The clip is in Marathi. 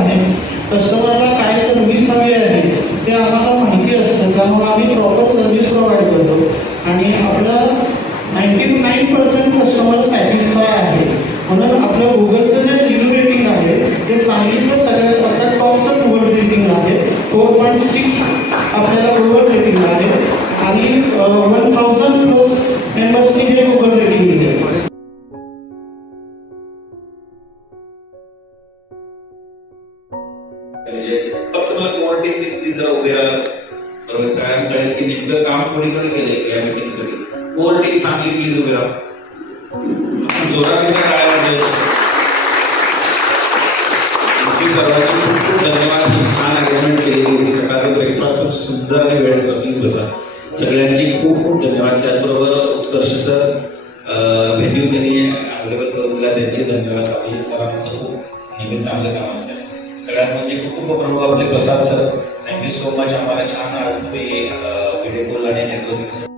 आहे, कस्टमरला काय सर्व्हिस हवी आहे ते आम्हाला माहिती असतं, त्यामुळे आम्ही प्रॉपर सर्व्हिस प्रोव्हाइड करतो आणि आपलं 99% कस्टमर सॅटिस्फाय आहे. म्हणून आपलं गुगलचं जे रिव्ह्यू रेटिंग आहे ते सांगितलं सगळ्यात आता टॉपचं गुगल रेटिंग आहे. 4.6 आपल्याला गुगल रेटिंग आहे आणि 1000+ मेंबर्सनी जे गुगल रेटिंग दिले. फक्त मला कोअर्डिनेट जरा उभे राहिला बरोबर सगळ्यांना कळेल की नेमकं काम कोणीकडे केलंय या मीटिंगसाठी. कोअर्डिनेट सांगली प्लीज उभे राहा. जोरात काय सर्वांनी खूप खूप धन्यवाद. छान अरेंजमेंट केलेली होती. सकाळचं ब्रेकफास्ट खूप सुंदर आणि वेळ होता. प्लीज बसा. सगळ्यांची खूप खूप धन्यवाद. त्याचबरोबर उत्कर्ष सर व्हेन्यू त्यांनी अवेलेबल करून दिला त्यांचे धन्यवाद. अभिजित सरांचं खूप नेहमी चांगलं काम असतं. सगळ्यात म्हणजे कुटुंब प्रमुख आपले प्रसाद सर, थँक्यू सो मच. आम्हाला छान आज तुम्ही व्हिडिओ कॉल आणि नेटवर्किंग